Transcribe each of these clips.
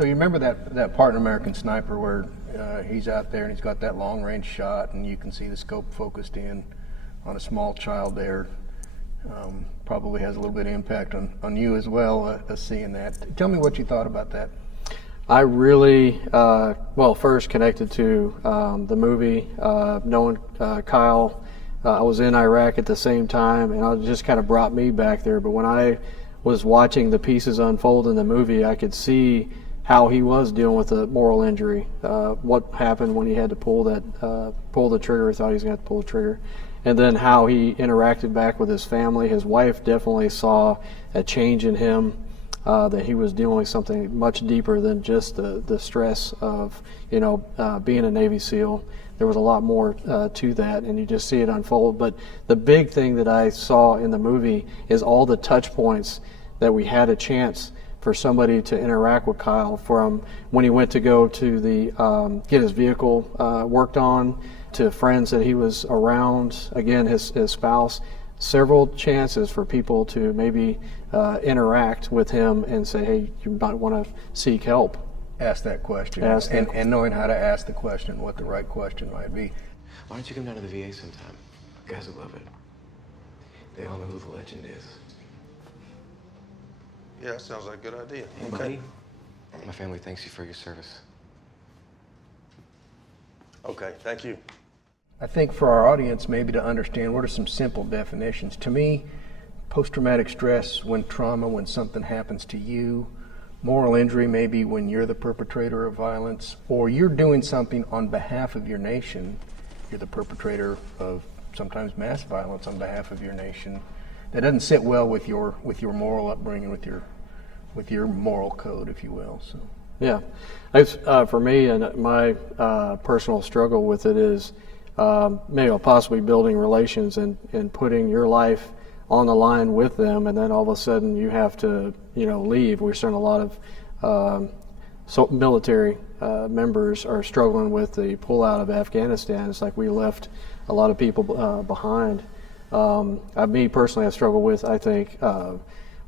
So you remember that part in American Sniper where he's out there and he's got that long range shot and you can see the scope focused in on a small child there. Probably has a little bit of impact on you as well, seeing that. Tell me what you thought about that. I really, first connected to the movie, knowing Kyle. I was in Iraq at the same time, and it just kind of brought me back there. But when I was watching the pieces unfold in the movie, I could see how he was dealing with a moral injury, what happened when he had to pull the trigger, thought he was going to have to pull the trigger, and then how he interacted back with his family. His wife definitely saw a change in him, that he was dealing with something much deeper than just the stress of being a Navy SEAL. There was a lot more to that, and you just see it unfold. But the big thing that I saw in the movie is all the touch points that we had a chance for somebody to interact with Kyle, from when he went to go to the get his vehicle worked on, to friends that he was around, again his spouse. Several chances for people to maybe interact with him and say, hey, you might want to seek help. Ask that question, and knowing how to ask the question, what the right question might be. Why don't you come down to the VA sometime? Guys will love it. They all know who the legend is. Yeah, that sounds like a good idea. Hey, buddy, my family thanks you for your service. Okay, thank you. I think for our audience, maybe to understand, what are some simple definitions? To me, post-traumatic stress, when trauma, when something happens to you. Moral injury, maybe when you're the perpetrator of violence, or you're doing something on behalf of your nation. You're the perpetrator of sometimes mass violence on behalf of your nation. That doesn't sit well with your moral upbringing, with your moral code, if you will. So. Yeah, for me, and my personal struggle with it is maybe possibly building relations and putting your life on the line with them, and then all of a sudden you have to leave. We're seeing a lot of military members are struggling with the pullout of Afghanistan. It's like we left a lot of people behind. Me personally, I struggle with, I think,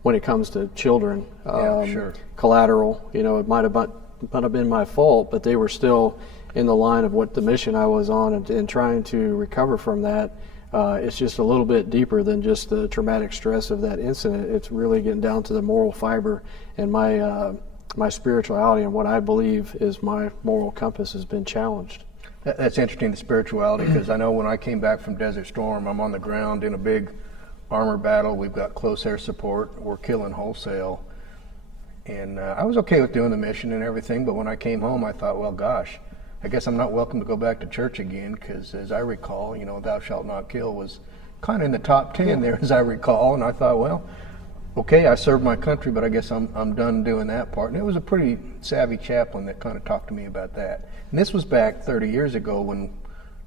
when it comes to children, sure. Collateral. It might have been my fault, but they were still in the line of what the mission I was on, and trying to recover from that. It's just a little bit deeper than just the traumatic stress of that incident. It's really getting down to the moral fiber, and my spirituality and what I believe is my moral compass has been challenged. That's interesting, the spirituality, because I know when I came back from Desert Storm, I'm on the ground in a big armor battle. We've got close air support. We're killing wholesale. And I was okay with doing the mission and everything, but when I came home, I thought, well, gosh, I guess I'm not welcome to go back to church again, because as I recall, thou shalt not kill was kind of in the top 10 there, as I recall. And I thought, well, okay, I served my country, but I guess I'm done doing that part. And it was a pretty savvy chaplain that kind of talked to me about that. And this was back 30 years ago when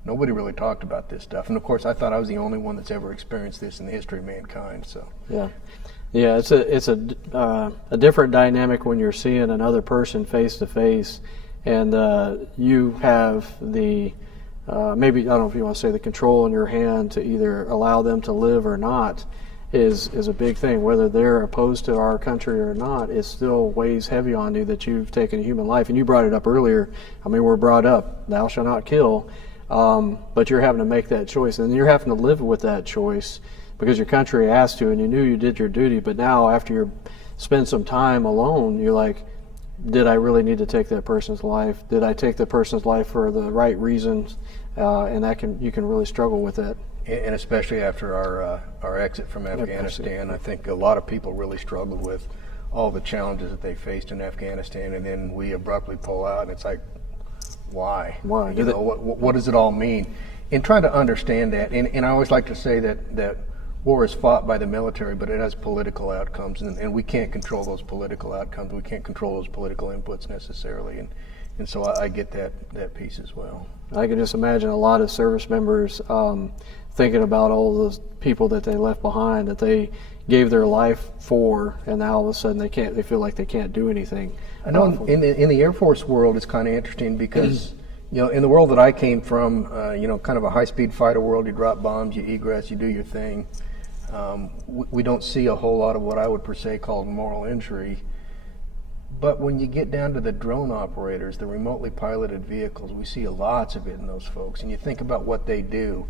nobody really talked about this stuff. And of course, I thought I was the only one that's ever experienced this in the history of mankind. So yeah, it's a different dynamic when you're seeing another person face to face, and you have the maybe, I don't know if you want to say, the control in your hand to either allow them to live or not. Is a big thing. Whether they're opposed to our country or not, it still weighs heavy on you that you've taken a human life. And you brought it up earlier. I mean, we're brought up, thou shalt not kill, but you're having to make that choice, and you're having to live with that choice because your country asked to, and you knew you did your duty. But now, after you spend some time alone, you're like, did I really need to take that person's life? Did I take the person's life for the right reasons? And you can really struggle with that. And especially after our exit from Afghanistan, I think a lot of people really struggled with all the challenges that they faced in Afghanistan, and then we abruptly pull out, and it's like, why? Why? What does it all mean? And trying to understand that, and I always like to say that war is fought by the military, but it has political outcomes, and we can't control those political outcomes. We can't control those political inputs necessarily, and so I get that piece as well. I can just imagine a lot of service members thinking about all those people that they left behind, that they gave their life for, and now all of a sudden they feel like they can't do anything. I know in the Air Force world, it's kind of interesting because in the world that I came from, kind of a high-speed fighter world, you drop bombs, you egress, you do your thing. We don't see a whole lot of what I would per se call moral injury. But when you get down to the drone operators, the remotely piloted vehicles, we see lots of it in those folks. And you think about what they do,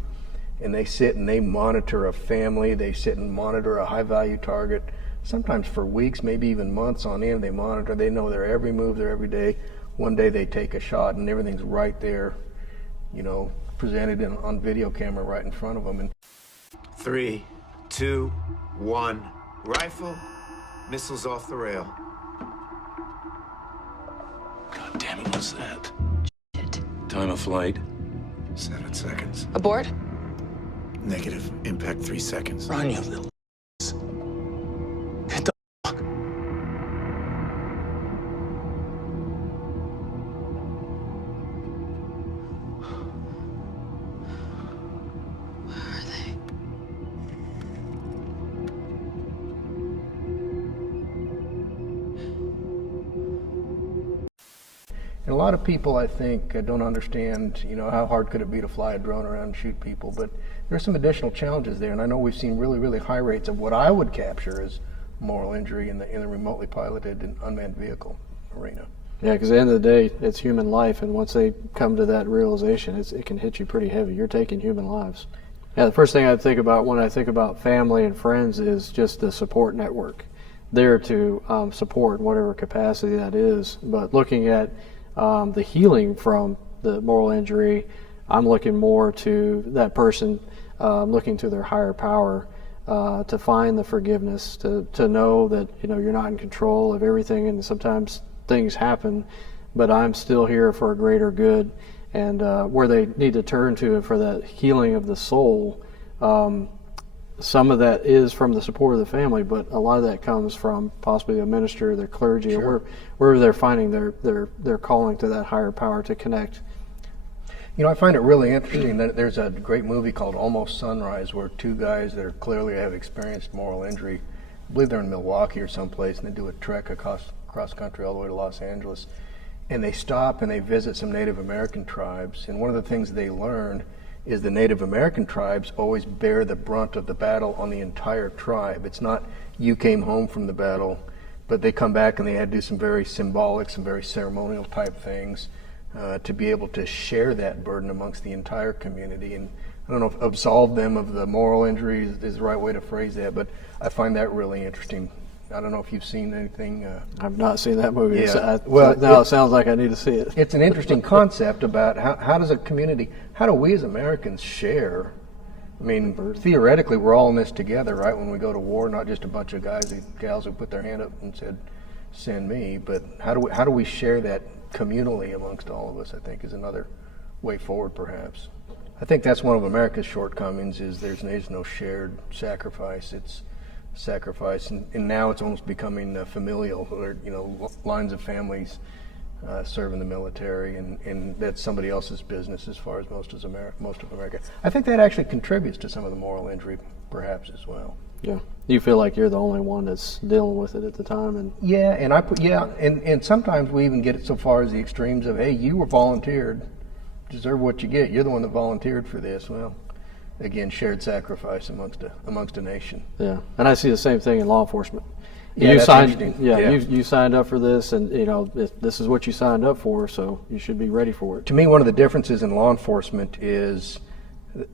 and they sit and they monitor a family, they sit and monitor a high-value target, sometimes for weeks, maybe even months on end. They monitor, they know their every move, their every day. One day they take a shot and everything's right there, you know, presented on video camera right in front of them. And 3, 2, 1. Rifle, missiles off the rail. God damn it, what's that? Shit. Time of flight? 7 seconds. Aboard? Negative. Impact 3 seconds. Run, you little Hit the fuck. Where are they? And a lot of people, I think, don't understand, you know, how hard could it be to fly a drone around and shoot people. But there's some additional challenges there, and I know we've seen really, really high rates of what I would capture as moral injury in the remotely piloted and unmanned vehicle arena. Yeah, because at the end of the day, it's human life, and once they come to that realization, it can hit you pretty heavy. You're taking human lives. Yeah, the first thing I think about when I think about family and friends is just the support network there to support in whatever capacity that is. But looking at the healing from the moral injury, I'm looking more to that person looking to their higher power to find the forgiveness, to know that, you know, you're not in control of everything, and sometimes things happen, but I'm still here for a greater good. And where they need to turn to for that healing of the soul, some of that is from the support of the family, but a lot of that comes from possibly a minister, their clergy, Sure. or wherever they're finding their calling to that higher power to connect. You know, I find it really interesting that there's a great movie called Almost Sunrise where two guys that are clearly have experienced moral injury, I believe they're in Milwaukee or someplace, and they do a trek across country all the way to Los Angeles. And they stop and they visit some Native American tribes. And one of the things they learn is the Native American tribes always bear the brunt of the battle on the entire tribe. It's not you came home from the battle, but they come back and they had to do some very symbolic, some very ceremonial type things to be able to share that burden amongst the entire community. And I don't know if absolve them of the moral injury is the right way to phrase that, but I find that really interesting. I don't know if you've seen anything. I've not seen that movie. Yeah. Well, now it sounds like I need to see it. It's an interesting concept about how does a community, how do we as Americans share? I mean, theoretically, we're all in this together, right? When we go to war, not just a bunch of guys and gals who put their hand up and said, "Send me," but how do we share that communally amongst all of us? I think is another way forward, perhaps. I think that's one of America's shortcomings: is there's no shared sacrifice. It's sacrifice, and now it's almost becoming familial, or lines of families serve in the military, and that's somebody else's business as far as most of America. I think that actually contributes to some of the moral injury, perhaps as well. Yeah, you feel like you're the only one that's dealing with it at the time, and and sometimes we even get it so far as the extremes of, hey, you were volunteered, deserve what you get. You're the one that volunteered for this. Well, again, shared sacrifice amongst a nation. Yeah, and I see the same thing in law enforcement. Yeah, you that's signed. interesting. Yeah, Yeah. You signed up for this, and this is what you signed up for, so you should be ready for it. To me, one of the differences in law enforcement is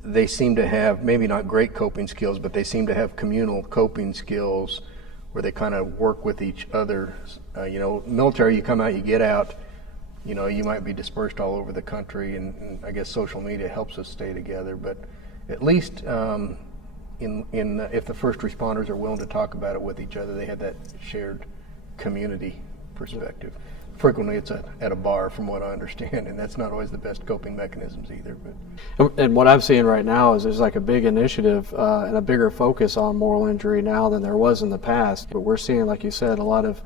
they seem to have maybe not great coping skills, but they seem to have communal coping skills where they kind of work with each other. Military, you come out, you get out, you might be dispersed all over the country, and I guess social media helps us stay together, but at least if the first responders are willing to talk about it with each other, they have that shared community perspective. Frequently it's at a bar, from what I understand, and that's not always the best coping mechanisms either. But And what I'm seeing right now is there's like a big initiative and a bigger focus on moral injury now than there was in the past. But we're seeing, like you said, a lot of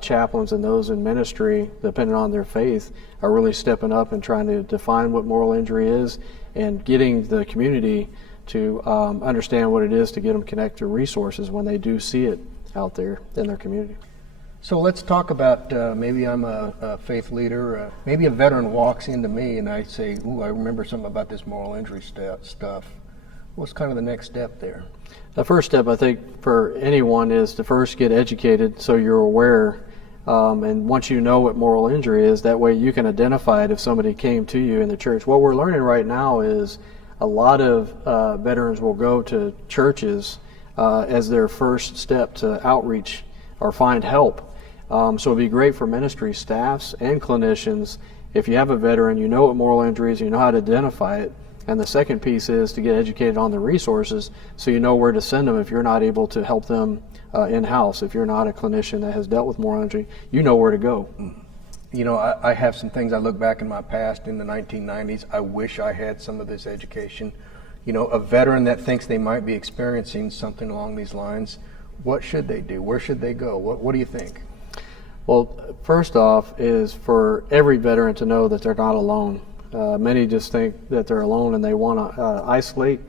chaplains and those in ministry, depending on their faith, are really stepping up and trying to define what moral injury is and getting the community to understand what it is, to get them connected to resources when they do see it out there in their community. So let's talk about maybe I'm a faith leader, maybe a veteran walks into me and I say, ooh, I remember something about this moral injury stuff. What's kind of the next step there? The first step, I think, for anyone is to first get educated so you're aware And once you know what moral injury is, that way you can identify it if somebody came to you in the church. What we're learning right now is a lot of veterans will go to churches as their first step to outreach or find help. So it'd be great for ministry staffs and clinicians if you have a veteran, you know what moral injury is, you know how to identify it. And the second piece is to get educated on the resources so you know where to send them if you're not able to help them in-house. If you're not a clinician that has dealt with moral injury, you know where to go. You know, I have some things I look back in my past in the 1990s. I wish I had some of this education. You know, a veteran that thinks they might be experiencing something along these lines, what should they do? Where should they go? What do you think? Well, first off is for every veteran to know that they're not alone. Many just think that they're alone and they want to isolate.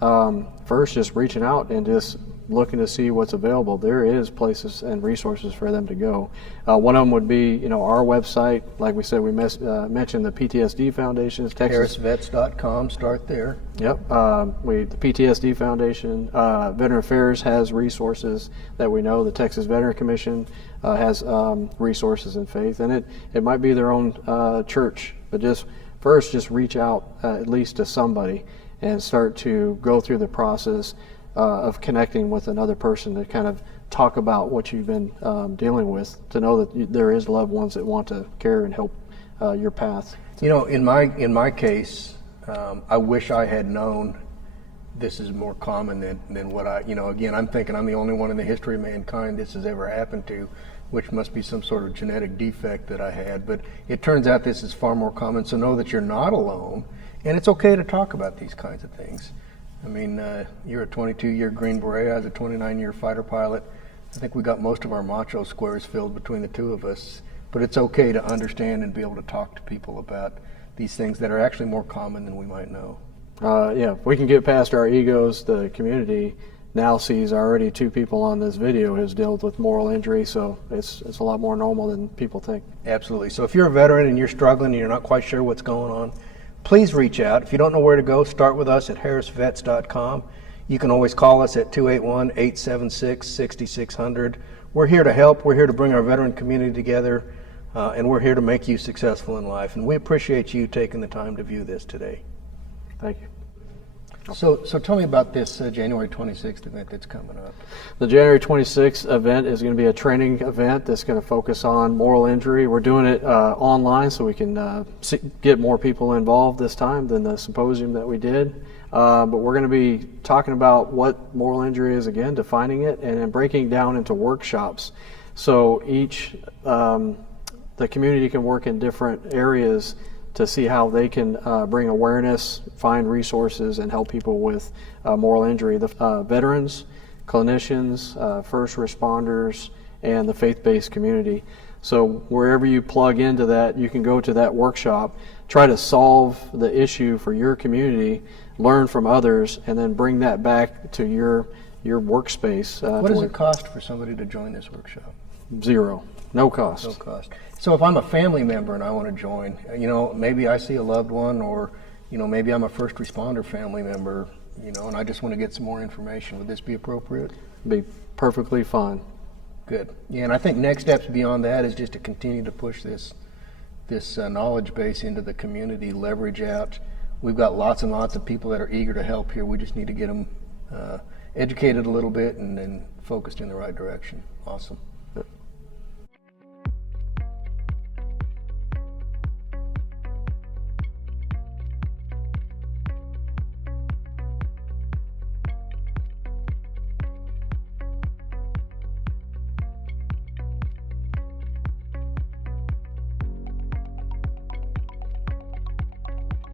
First, just reaching out and just looking to see what's available. There is places and resources for them to go. One of them would be, you know, our website. Like we said, we mentioned the PTSD Foundation. Texas. HarrisVets.com, start there. Yep. The PTSD Foundation, Veteran Affairs has resources that we know. The Texas Veteran Commission has resources in faith, and it might be their own church. But just reach out at least to somebody and start to go through the process of connecting with another person to kind of talk about what you've been dealing with, to know that there is loved ones that want to care and help your path. You know, in my case, I wish I had known this is more common than what I, you know, again, I'm thinking I'm the only one in the history of mankind this has ever happened to, which must be some sort of genetic defect that I had. But it turns out this is far more common, so know that you're not alone, and it's okay to talk about these kinds of things. I mean, you're a 22-year Green Beret, I was a 29-year fighter pilot. I think we got most of our macho squares filled between the two of us, but it's okay to understand and be able to talk to people about these things that are actually more common than we might know. Yeah, if we can get past our egos, the community now sees already 2 people on this video has dealt with moral injury, so it's a lot more normal than people think. Absolutely. So if you're a veteran and you're struggling and you're not quite sure what's going on, please reach out. If you don't know where to go, start with us at HarrisVets.com. You can always call us at 281-876-6600. We're here to help. We're here to bring our veteran community together, and we're here to make you successful in life. And we appreciate you taking the time to view this today. Thank you. So tell me about this January 26th event that's coming up. The January 26th event is going to be a training event that's going to focus on moral injury. We're doing it online so we can get more people involved this time than the symposium that we did. But we're going to be talking about what moral injury is, again, defining it, and then breaking down into workshops. So each, the community can work in different areas to see how they can bring awareness, find resources, and help people with moral injury. The veterans, clinicians, first responders, and the faith-based community. So wherever you plug into that, you can go to that workshop, try to solve the issue for your community, learn from others, and then bring that back to your workspace. What does it cost for somebody to join this workshop? Zero. No cost. No cost. So if I'm a family member and I want to join, you know, maybe I see a loved one, or, you know, maybe I'm a first responder family member, you know, and I just want to get some more information. Would this be appropriate? Be perfectly fine. Good. Yeah, and I think next steps beyond that is just to continue to push this knowledge base into the community, leverage out. We've got lots and lots of people that are eager to help here. We just need to get them educated a little bit and focused in the right direction. Awesome.